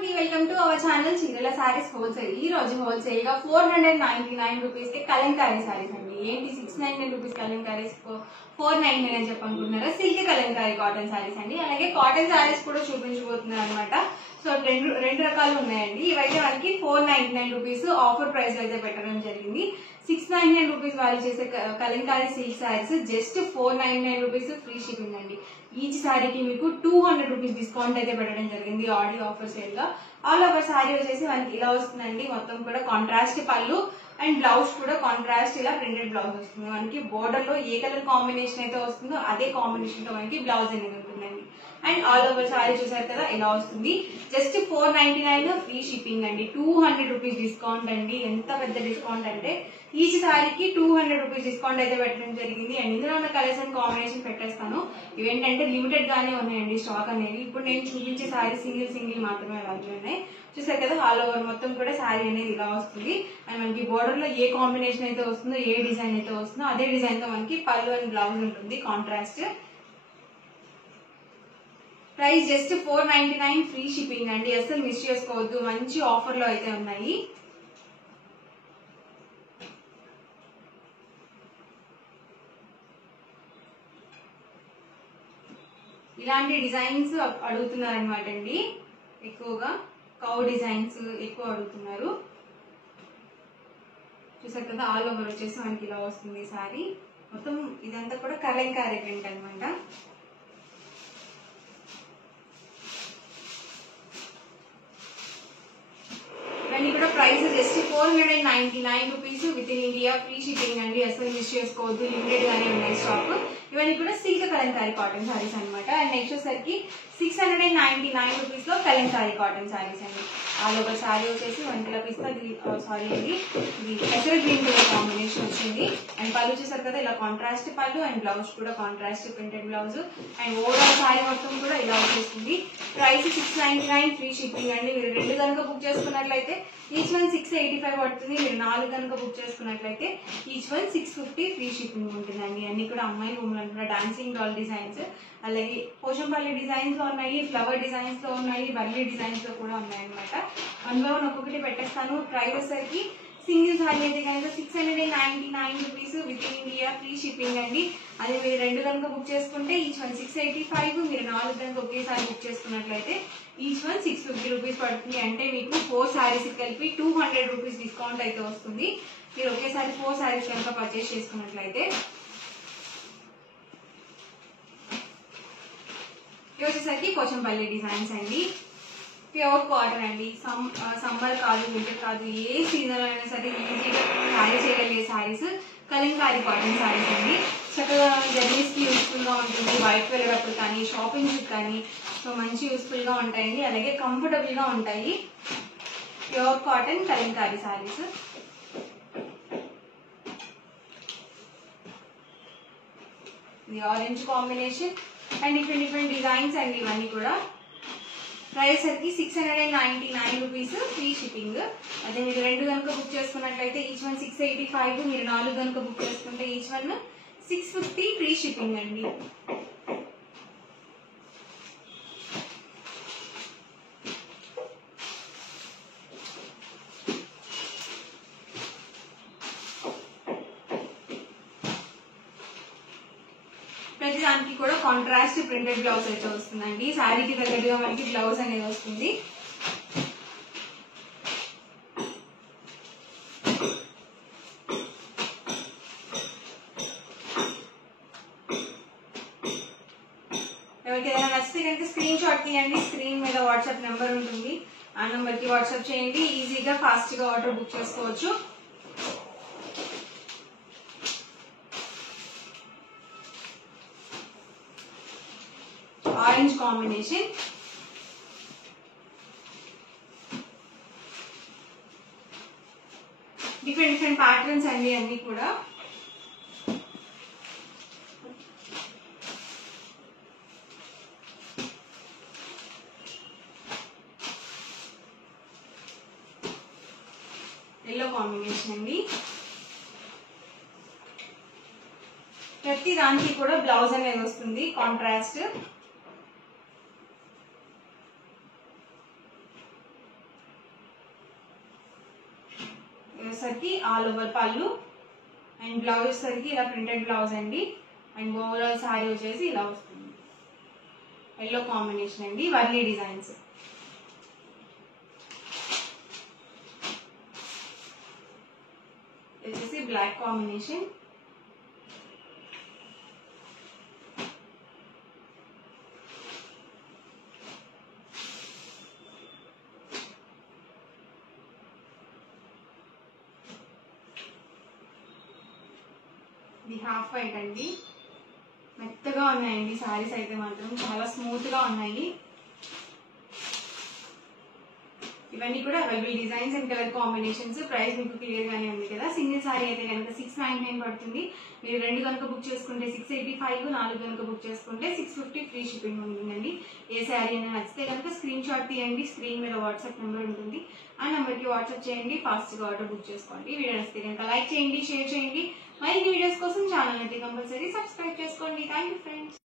Welcome to our channel చీరల saris wholesale. ఈ రోజు హోల్సేల్ గా 499 రూపీస్ కి కలంకారీ సారీస్ అండి. ఏంటి 699 రూపీస్ కలంకారీస్ 499 అని చెప్పనుకుంటున్నారా? సిల్క్ కలంకారీ కాటన్ సారీస్ అండి. అలాగే కాటన్ సారీస్ కూడా చూపించబోతున్నారు అనమాట. సో రెండు రకాలు ఉన్నాయండి. ఇవైతే మనకి 499 రూపీస్ ఆఫర్ ప్రైస్ అయితే పెట్టడం జరిగింది. 699 రూపీస్ వాల్యూ చేసే Kalamkari silk saris just 499 rupees free shipping అండి. ఈచ్ సారీకి మీకు 200 రూపీస్ డిస్కౌంట్ అయితే పెట్టడం జరిగింది ఆడియో ఆఫర్ సేల్ గా. ఆల్ ఓవర్ సారీ వచ్చేసి మనకి ఇలా వస్తుందండి. మొత్తం కూడా కాంట్రాస్ట్ పళ్ళు అండ్ బ్లౌజ్ కూడా కాంట్రాస్ట్ ఇలా ప్రింటెడ్ బ్లౌజ్ వస్తుంది. మనకి బోర్డర్ లో ఏ కలర్ కాంబినేషన్ అయితే వస్తుందో అదే కాంబినేషన్ తో మనకి బ్లౌజ్ అనేది ఉంటుందండి. అండ్ ఆల్ ఓవర్ సారీ చూసారు కదా ఇలా వస్తుంది. జస్ట్ 499 ఫ్రీ షిప్పింగ్ అండి. 200 రూపీస్ డిస్కౌంట్ అండి. ఎంత పెద్ద డిస్కౌంట్ అంటే ఈచ్ సారీకి 200 రూపీస్ డిస్కౌంట్ అయితే పెట్టడం జరిగింది. అండ్ ఇందులో ఉన్న కలర్స్ అండ్ కాంబినేషన్ పెట్టేస్తాను. ఇవేంటంటే లిమిటెడ్ గానే ఉన్నాయండి స్టాక్ అనేది. ఇప్పుడు నేను చూపించే సారీ సింగిల్ మాత్రమే అవైలబుల్ ఉన్నాయి. చూసారు కదా ఆల్ ఓవర్ మొత్తం కూడా సారీ అనేది ఇలా వస్తుంది. అండ్ మనకి బోర్డర్ లో ఏ కాంబినేషన్ అయితే వస్తుందో ఏ డిజైన్ అయితే వస్తుందో అదే డిజైన్ తో మనకి పళ్ళు అండ్ బ్లౌజ్ ఉంటుంది contrast. Price just 499 free shipping అండి. అసలు మిస్ చేసుకోవద్దు. మంచి ఆఫర్ లో అయితే ఉన్నాయి. ఇలాంటి డిజైన్స్ అడుగుతున్నారనమాట అండి. ఎక్కువగా కౌ డిజైన్స్ ఎక్కువ అడుగుతున్నారు. చూసారు కదా ఆల్ ఓవర్ వచ్చేసి మనకి ఇలా వస్తుంది సారీ. మొత్తం ఇదంతా కూడా కలంకారీ ప్రింట్ అనమాట. ఇవన్నీ కూడా price just 499 rupees with in India free shipping అండి. అసలు మిస్ చేసుకోవద్దు. లిమిటెడ్ గానే ఉన్నాయి స్టాక్. ఇవన్నీ కూడా సిల్క్ కలంకారీ కాటన్ సారీస్ అనమాట. అండ్ నెక్స్ట్ వచ్చేసరికి 699 రూపీస్ లో కలంకారీ కాటన్ సారీస్ అండి. ఆల్ ఓవర్ సారీ వచ్చేసి మనకి ఇలా పిస్తా సారీ అండి. ఇది పెసర గ్రీన్ కలర్ కాంబినేషన్ వచ్చింది. అండ్ పళ్ళు చూసారు కదా ఇలా కాంట్రాస్ట్ పళ్ళు అండ్ బ్లౌజ్ కూడా contrast printed blouse. And overall sorry మొత్తం కూడా ఇలా వచ్చేస్తుంది. ప్రైస్ 699 ఫ్రీ షిప్పింగ్ అండి. మీరు రెండు కనుక బుక్ చేసుకున్నట్లయితే ఈచ్ వన్ 685 పడుతుంది. మీరు 4 కనుక బుక్ చేసుకున్నట్లయితే ఈచ్ వన్ 650 ఫ్రీ షిప్పింగ్ ఉంటుందండి. అన్ని కూడా అమ్మాయి రూమ్ లో డాన్సింగ్ డాల్ డిజైన్స్, అలాగే పోచంపల్లి డిజైన్స్ లో ఉన్నాయి, ఫ్లవర్ డిజైన్స్ లో ఉన్నాయి, బర్లీ డిజైన్స్ లో కూడా ఉన్నాయి అనమాట. అందులో ఒక్కొక్కటి పెట్టేస్తాను. ప్రైస్ వచ్చేసరికి సింగిల్ సారీ అయితే కనుక 699 rupees with in India free shipping అండి. అదే మీరు రెండు కనుక బుక్ చేసుకుంటే ఈచ్ వన్ 685, మీరు 4 కనుక ఒకేసారి బుక్ చేసుకున్నట్లయితే ఈచ్ వన్ 650 రూపీస్ పడుతుంది. అంటే మీకు 4 సారీస్ కలిపి 200 రూపీస్ డిస్కౌంట్ అయితే వస్తుంది. మీరు ఒకేసారి 4 సారీస్ కనుక పర్చేస్ చేసుకున్నట్లయితే. ఇవి వచ్చేసరికి పోచంపల్లి డిజైన్స్ అండి. ప్యూర్ కాటన్ అండి. సమ్మర్ కాదు, వింటర్ కాదు, ఏ సీజన్ అయినా సరే ఈజీగా క్యారీ చేయగలిగే సారీస్ కలంకారీ కాటన్ సారీస్ అండి. చక్కగా జర్నీస్ కి యూస్ఫుల్ గా ఉంటుంది. బయటకు వెళ్ళేటప్పుడు కానీ షాపింగ్ కానీ సో మంచి యూస్ఫుల్ గా ఉంటాయండి. అలాగే కంఫర్టబుల్ గా ఉంటాయి. Pure cotton kalamkari saris. ఇది orange combination and different designs అండి. ఇవన్నీ కూడా ప్రైస్ సరికి 699 రూపీస్ ఫ్రీ షిప్పింగ్. అదే మీరు రెండు కనుక బుక్ చేసుకున్నట్లయితే ఈచ్ వన్ 685, మీరు 4 కనుక బుక్ చేసుకుంటే ఈచ్ వన్ 650 ఫ్రీ షిప్పింగ్ అండి. ప్రతి దానికి కూడా కాంట్రాస్ట్ ప్రింటెడ్ బ్లౌజ్ అయితే వస్తుందండి. శారీకి తగ్గట్టుగా మనకి బ్లౌజ్ అనేది వస్తుంది. ఎవరికి ఏదైనా నచ్చితే కనుక స్క్రీన్ షాట్ తీయండి. స్క్రీన్ మీద వాట్సాప్ నెంబర్ ఉంటుంది. ఆ నెంబర్ కి వాట్సాప్ చేయండి. ఈజీగా ఫాస్ట్ గా ఆర్డర్ బుక్ చేసుకోవచ్చు. ఆరెంజ్ కాంబినేషన్, డిఫరెంట్ ప్యాటర్న్స్ అండి అన్ని కూడా. ఎల్లో కాంబినేషన్ అండి. ప్రతి దానికి కూడా బ్లౌజ్ అనేది వస్తుంది కాంట్రాస్ట్. వచ్చేసరికి ఆల్ ఓవర్ పళ్ళు అండ్ బ్లౌజ్ వచ్చేసరికి ఇలా ప్రింటెడ్ బ్లౌజ్ అండి. అండ్ ఓవరాల్ శారీ వచ్చేసి ఇలా వస్తుంది. ఎల్లో కాంబినేషన్ అండి, వర్లీ డిజైన్స్. వచ్చేసి బ్లాక్ కాంబినేషన్. ఇది హాఫ్ వైట్ అండి. మెత్తగా ఉన్నాయండి శారీస్ అయితే మాత్రం చాలా స్మూత్ గా ఉన్నాయి. ఇవన్నీ కూడా available designs and colour combinations. Price మీకు క్లియర్ గానే ఉంది కదా. సింగిల్ సారీ అయితే కనుక 699 పడుతుంది. మీరు 2 కనుక బుక్ చేసుకుంటే 685, 4 కనుక బుక్ చేసుకుంటే 650 ఫ్రీ షిప్పింగ్ ఉంటుందండి. ఏ శారీ అయినా నచ్చితే కనుక స్క్రీన్ షాట్ తీయండి. స్క్రీన్ మీద వాట్సాప్ నెంబర్ ఉంటుంది. ఆ నెంబర్కి వాట్సాప్ చేయండి. ఫాస్ట్గా ఆర్డర్ బుక్ చేసుకోండి. వీడియో నచ్చితే కనుక లైక్ చేయండి, షేర్ చేయండి. మరిన్ని వీడియోస్ కోసం ఛానల్ అయితే కంపల్సరీ సబ్స్క్రైబ్ చేసుకోండి. Thank you friends.